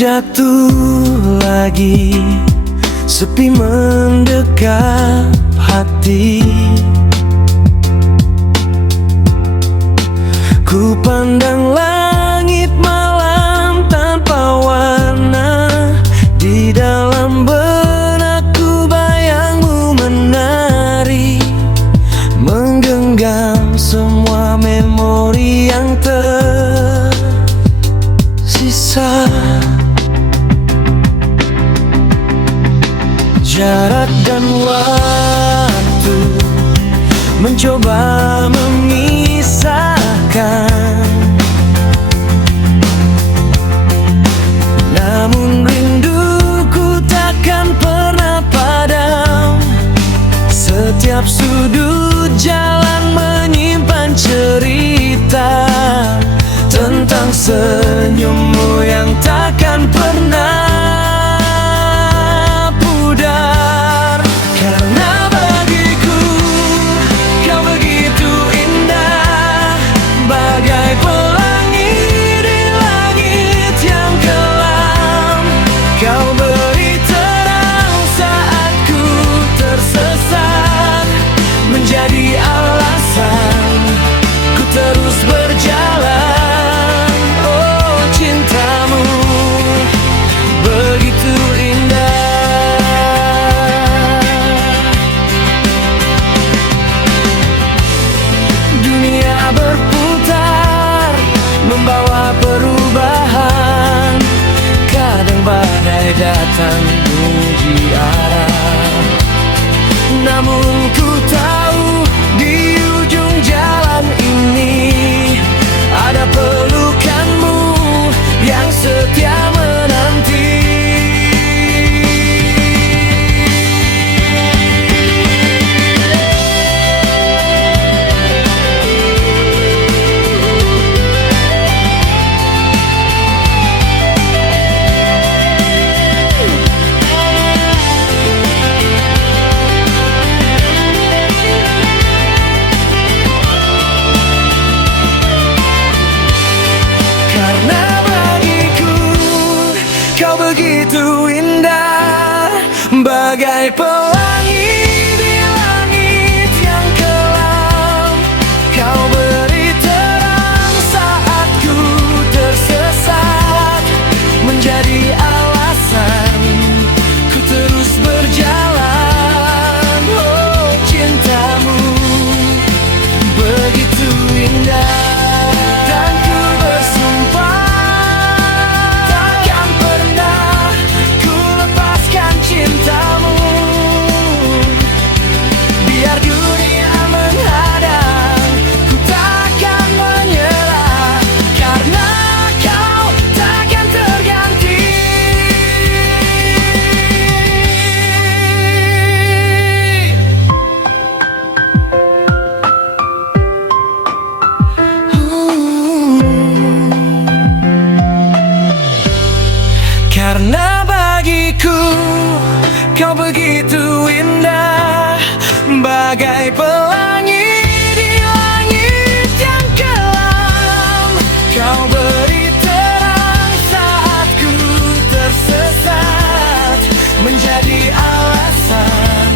jatuh lagi, sepi mendekap hati. Ku pandang langit malam tanpa warna, di dalam benakku bayangmu menari, menggenggam semua memori yang tersisa. Jarak dan waktu mencoba memisahkan, namun rinduku takkan pernah padam. Setiap sudut jalan menyimpan cerita tentang senyummu yang takkan pernah pudar. Karena bagiku kau begitu indah, bagai pelangi di langit yang kelam. Kau beri terang saat ku tersesat, menjadi alasan ku terus berjalan. Membawa perubahan, kadang badai datang menguji arah. Namun ku tahu di ujung jalan ini ada pelukanmu yang setia menanti. Begitu indah, bagai pelangi di langit yang kelam. Kau beri terang saat ku tersesat, menjadi alasan ku terus berjalan. Oh, cintamu begitu indah. Karena bagiku kau begitu indah, bagai pelangi di langit yang kelam. Kau beri terang saat ku tersesat, menjadi alasan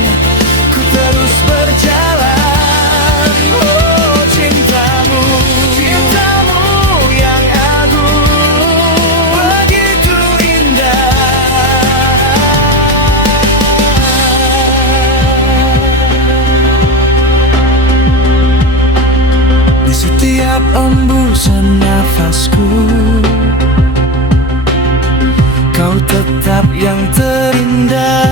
ku terus berjalan. Oh, cintamu, cintamu yang agung, begitu embusan nafasku, kau tetap yang terindah.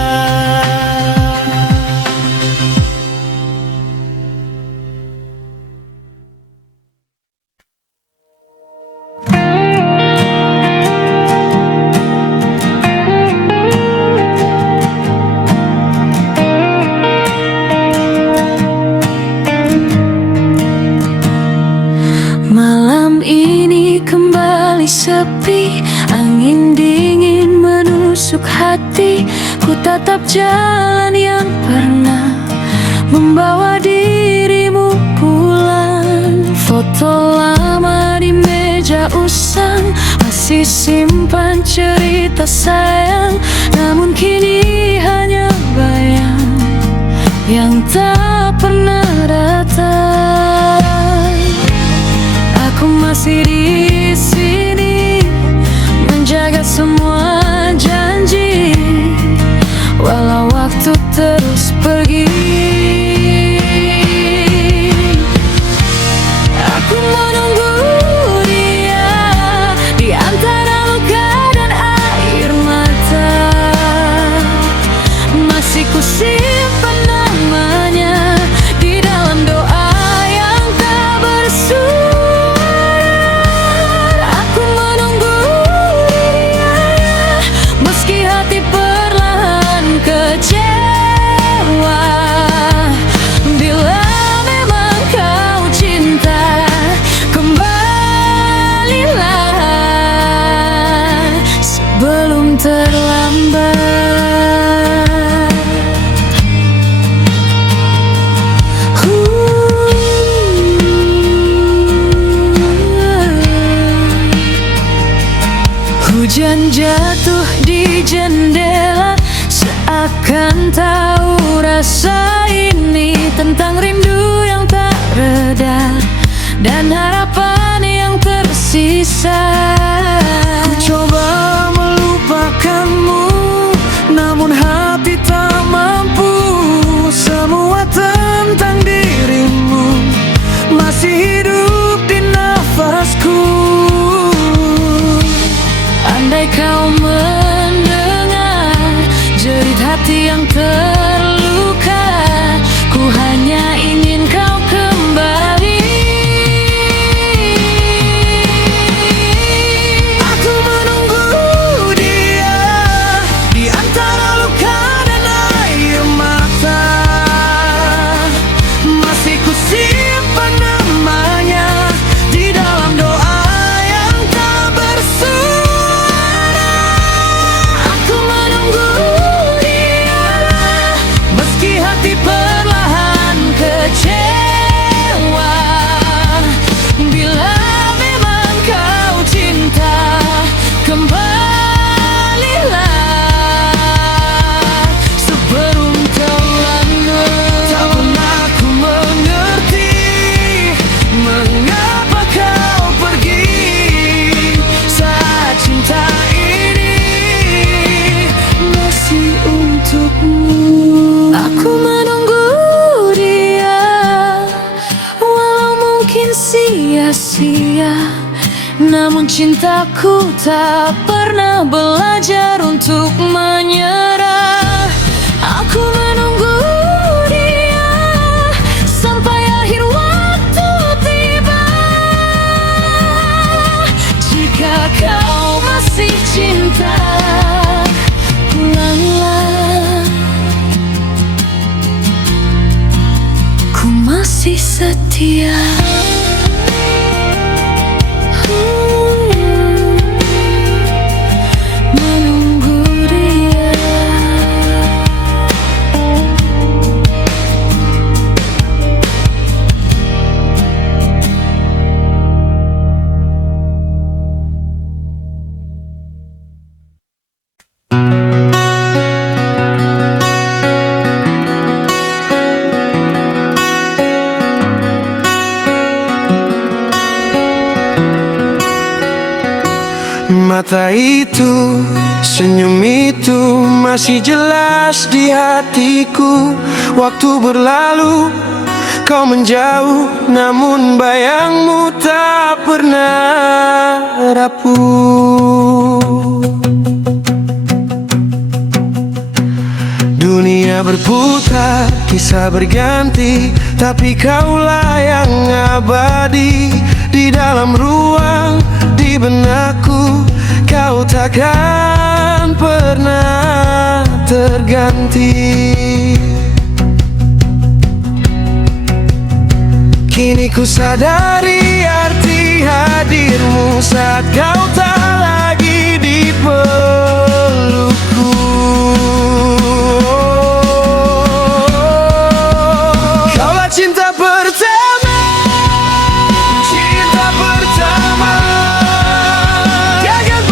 Sepi, angin dingin menusuk hati. Ku tatap jalan yang pernah membawa dirimu pulang. Foto lama di meja usang masih masih simpan cerita sayang, namun kini hanya bayang yang tak pernah datang. Aku masih di sini menjaga semua janji, walau waktu terus pergi. Aku menunggu dia di antara luka dan air mata. Masih ku simpan namanya di dalam doa yang tak bersuara. Aku menunggu dia meski hati perlahan kecewa. Bila memang kau cinta, kembalilah sebelum terlambat. Hujan jatuh di jendela, seakan tahu rasa ini tentang rindu yang tak reda dan harapan yang tersisa. Ku coba melupakanmu, namun hati tak mampu. Semua tentang dirimu masih hidup di nafasku. Andai kau mendengar jerit hati yang terluka, ku hanya ingin kau kembali. Aku menunggu dia di antara luka dan air mata. Masih ku simpan namanya di dalam doa yang tak bersuara. Aku menunggu dia Meski hati perlahan kecewa. Bila memang kau cinta, kembalilah sebelum terlambat. tak pernah ku mengerti mengapa kau pergi saat cinta ini masih untukmu. Aku menunggu dia, walau mungkin sia-sia, namun cintaku tak pernah belajar untuk menyerah. Aku menunggu dia sampai akhir waktu tiba. Jika kau masih cinta, pulanglah. Ku masih setia. Menunggu dia. Mata itu, senyum itu masih jelas di hatiku. Waktu berlalu, kau menjauh, namun bayangmu tak pernah rapuh. Dunia berputar, kisah berganti, tapi kaulah yang abadi. Di dalam ruang, di benakku, kau takkan pernah terganti. Kini ku sadari arti hadirmu saat kau tak lagi di pelukku. Kaulah cinta pertama, cinta pertama, gagal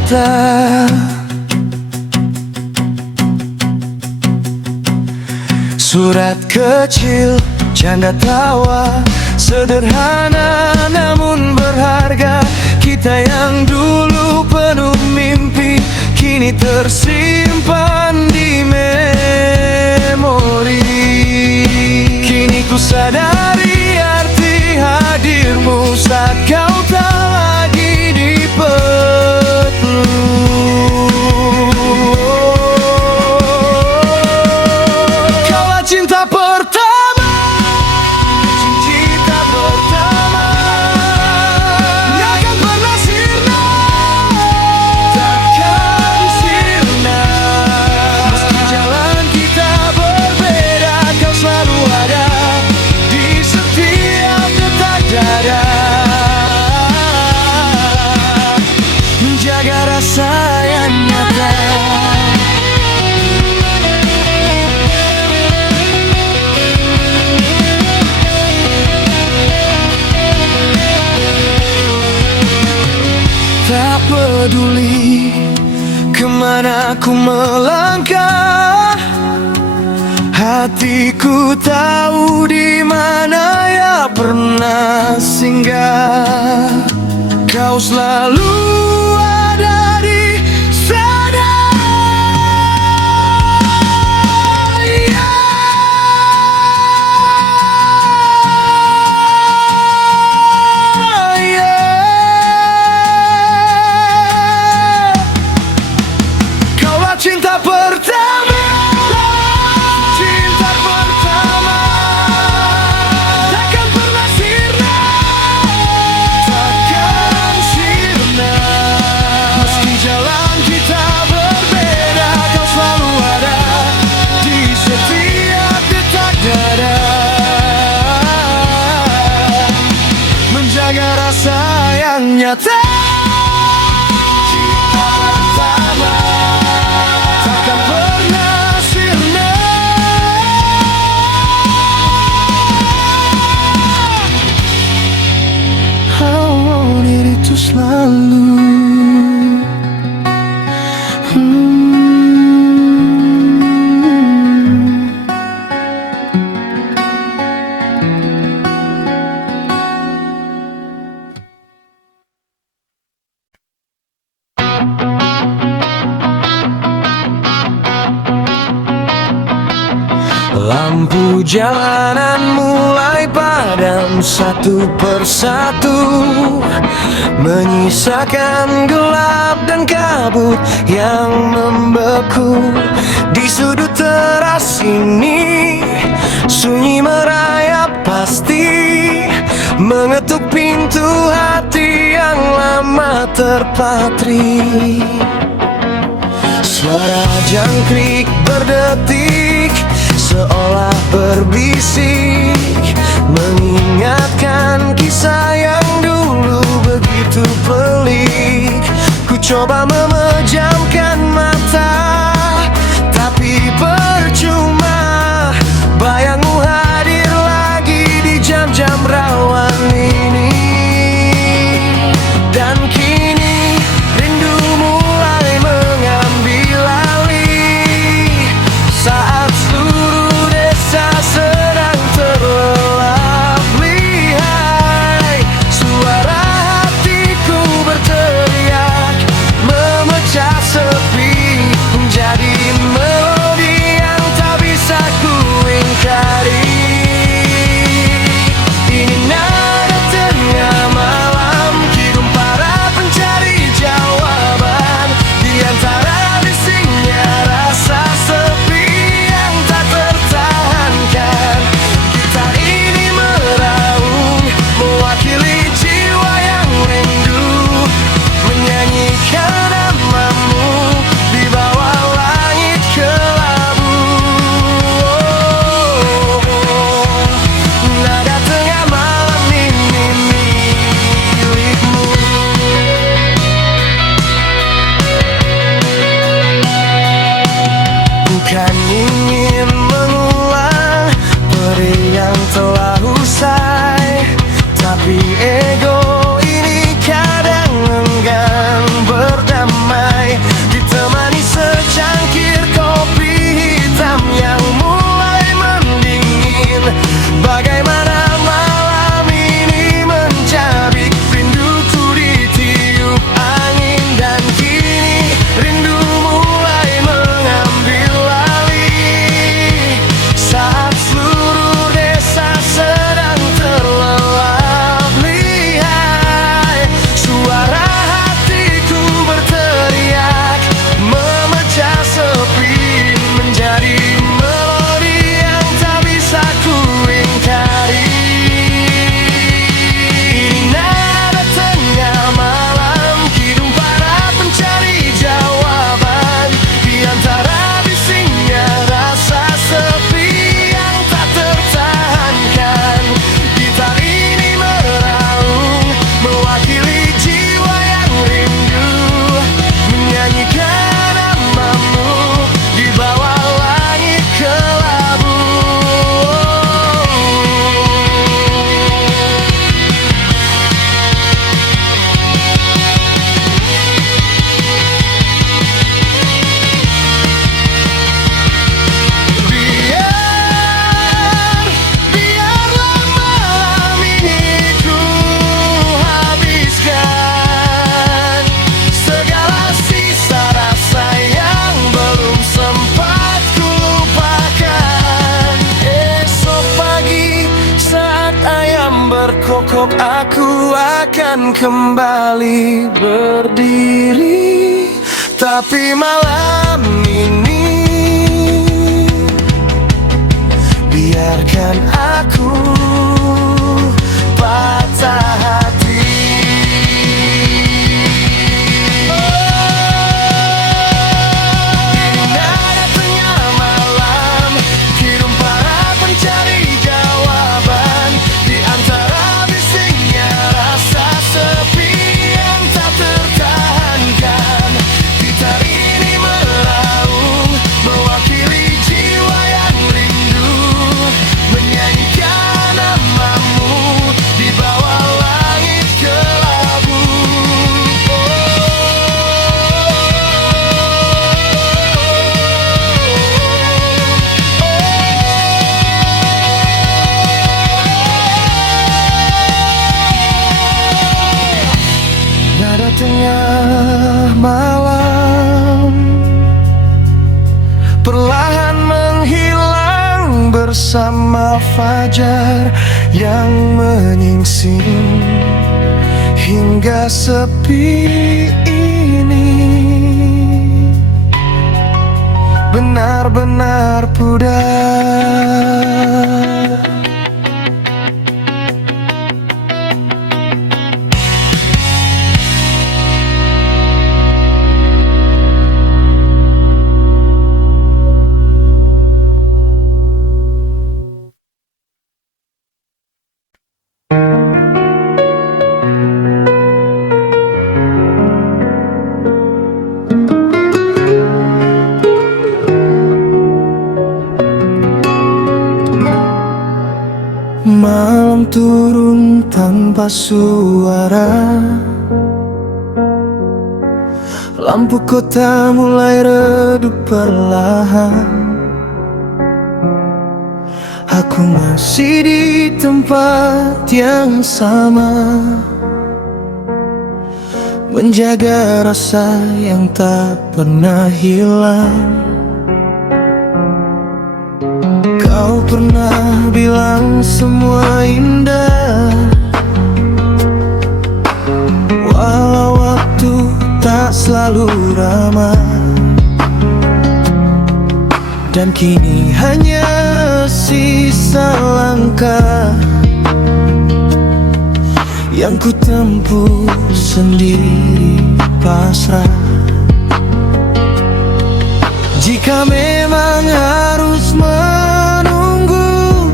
nyata. Surat kecil, canda tawa, sederhana namun berharga. Kita yang dulu penuh mimpi, kini tersimpan di memori. Kini ku sadari arti hadirmu saat kau tak lagi di peluk. Kaulah cinta pertama, cinta pertama, takkan pernah sirna, takkan sirna. Meski jalan kita berbeda, kau selalu ada di setiap detak dada. Menjaga rasa yang nyata. Tak peduli kemana ku melangkah, hatiku tahu di mana ya pernah singgah. Kau selalu ada di sana. Kaulah cinta pertama, cinta pertama, takkan pernah sirna, takkan sirna. Meski jalan kita berbeda, kau selalu ada di setiap detak dada. Menjaga rasa yang nyata. Cinta pertama takkan pernah sirna. Oh, diri itu selalu lampu jalanan mulai padam satu persatu, menyisakan gelap dan kabut yang membeku. Di sudut teras ini sunyi merayap pasti, mengetuk pintu hati yang lama terpatri. Suara jangkrik berdetik seolah berbisik, mengingatkan kisah yang dulu begitu pelik. Ku coba memejamkan mata, tapi percuma. Bayangmu hadir lagi di jam-jam rawan ini. Dan kini rindu mulai mengambil alih, saat seluruh desa sedang terlelap lihai. Suara hatiku berteriak memecah ingin kembali berdiri, tapi malam ini biarkan aku patah hati. Indah tengah malam, kirim para pencari jawaban di antara bisingnya rasa sepi yang tak tertahankan. Gitar ini meraung mewakili jiwa yang rindu, menyanyikan namamu di bawah langit kelabu. Nada tengah malam perlahan menghilang bersama fajar yang menyingsing hingga sepi ini benar-benar pudar. Malam turun tanpa suara, lampu kota mulai redup perlahan. Aku masih di tempat yang sama, menjaga rasa yang tak pernah hilang. Kau pernah bilang semua indah, walau waktu tak selalu ramah. Dan kini hanya sisa langkah yang ku tempuh sendiri pasrah. Jika memang harus menunggu,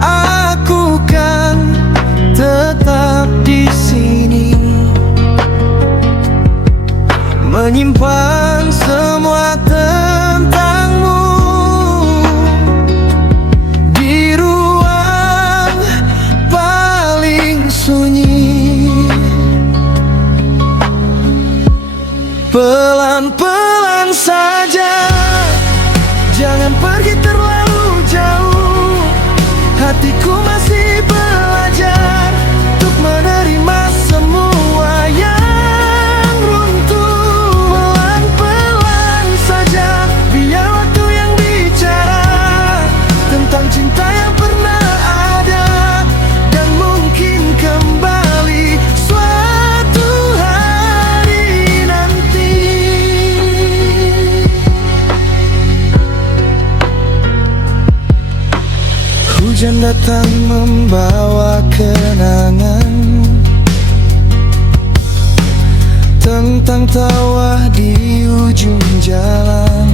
aku kan tetap di sini, menyimpan semua tentangmu di ruang paling sunyi. Pelan-pelan saja, jangan pergi terlalu jauh. Hatiku masih belajar untuk menerima semua yang runtuh. Pelan-pelan saja, biar waktu yang bicara tentang cinta yang pernah ada dan mungkin kembali suatu hari nanti. Hujan datang membawa kenangan tentang tawa di ujung jalan.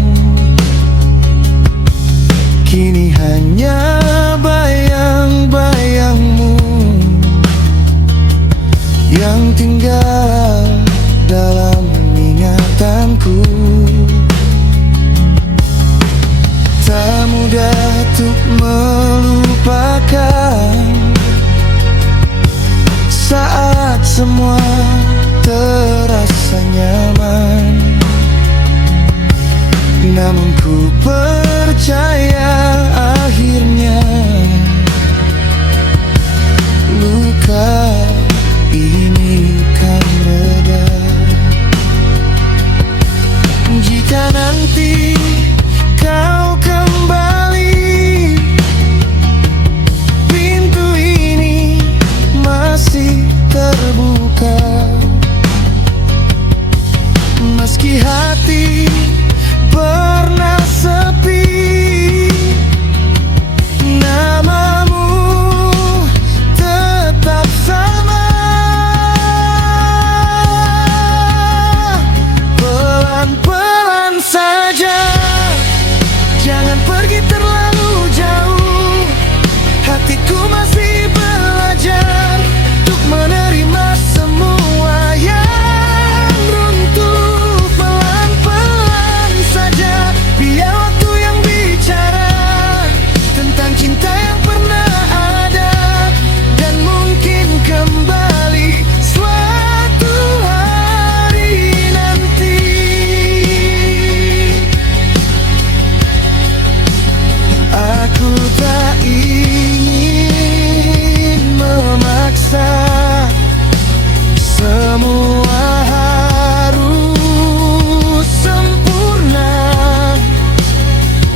Kini hanya bayang-bayangmu yang tinggal dalam ingatanku. Tak mudah untuk melupakan saat semua terasa nyaman. Namun ku percaya akhirnya luka ini kan reda. Jika nanti kau kembali, pintu ini masih Meski hati pernah sepi, namamu tetap sama. Pelan-pelan saja, jangan pergi terlalu jauh. Hatiku masih belajar untuk menerima semua yang runtuh. Pelan-pelan saja, biar waktu yang bicara tentang cinta yang pernah ada dan mungkin kembali suatu hari nanti. Aku tak ingin memaksa, semua harus sempurna,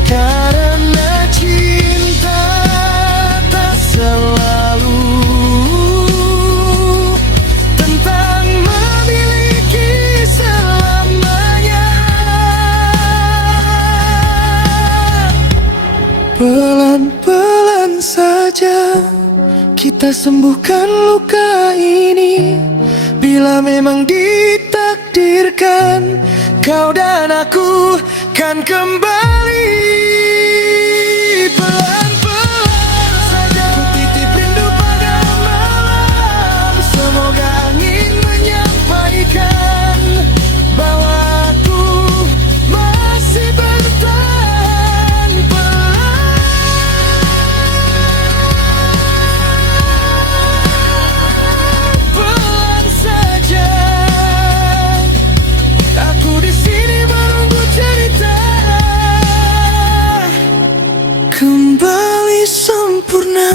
karena cinta tak selalu tentang memiliki selamanya. Pelan-pelan saja kita sembuhkan luka ini. Bila memang ditakdirkan, kau dan aku kan kembali. Pelan-pelan saja ku titip rindu pada malam. Semoga angin menyampaikan bahwa aku masih bertahan. Pelan saja, aku di sini menunggu cerita kembali sempurna.